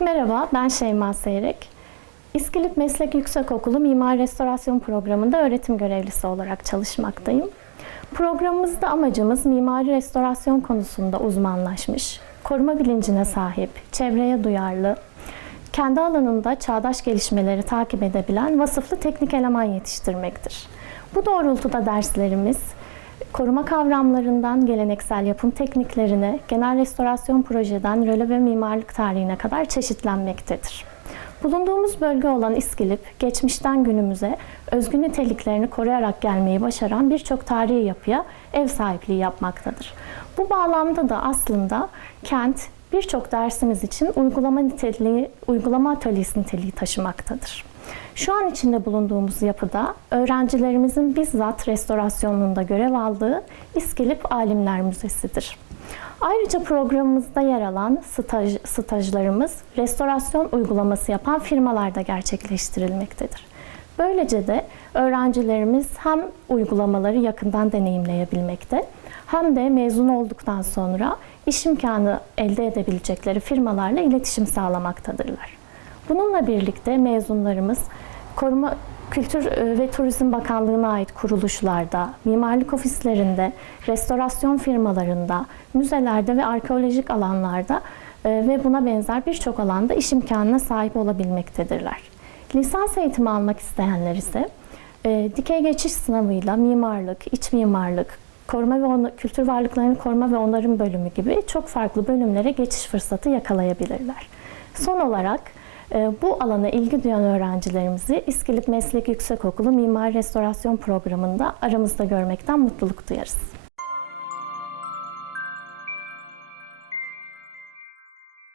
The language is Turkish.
Merhaba, ben Şeyma Seyrek. İskilip Meslek Yüksekokulu Mimar Restorasyon Programı'nda öğretim görevlisi olarak çalışmaktayım. Programımızda amacımız mimari restorasyon konusunda uzmanlaşmış, koruma bilincine sahip, çevreye duyarlı, kendi alanında çağdaş gelişmeleri takip edebilen vasıflı teknik eleman yetiştirmektir. Bu doğrultuda derslerimiz koruma kavramlarından geleneksel yapım tekniklerine, genel restorasyon projeden röle ve mimarlık tarihine kadar çeşitlenmektedir. Bulunduğumuz bölge olan İskilip, geçmişten günümüze özgün niteliklerini koruyarak gelmeyi başaran birçok tarihi yapıya ev sahipliği yapmaktadır. Bu bağlamda da aslında kent birçok dersimiz için uygulama niteliği, uygulama atölyesi niteliği taşımaktadır. Şu an içinde bulunduğumuz yapıda öğrencilerimizin bizzat restorasyonunda görev aldığı İskilip Alimler Müzesi'dir. Ayrıca programımızda yer alan staj, stajlarımız restorasyon uygulaması yapan firmalarda gerçekleştirilmektedir. Böylece de öğrencilerimiz hem uygulamaları yakından deneyimleyebilmekte hem de mezun olduktan sonra iş imkanı elde edebilecekleri firmalarla iletişim sağlamaktadırlar. Bununla birlikte mezunlarımız Koruma Kültür e, ve Turizm Bakanlığı'na ait kuruluşlarda, mimarlık ofislerinde, restorasyon firmalarında, müzelerde ve arkeolojik alanlarda e, ve buna benzer birçok alanda iş imkanına sahip olabilmektedirler. Lisans eğitimi almak isteyenler ise e, dikey geçiş sınavıyla mimarlık, iç mimarlık, koruma ve ona, kültür varlıklarını koruma ve onarım bölümü gibi çok farklı bölümlere geçiş fırsatı yakalayabilirler. Son olarak bu alana ilgi duyan öğrencilerimizi İskilip Meslek Yüksekokulu Mimar Restorasyon Programı'nda aramızda görmekten mutluluk duyarız.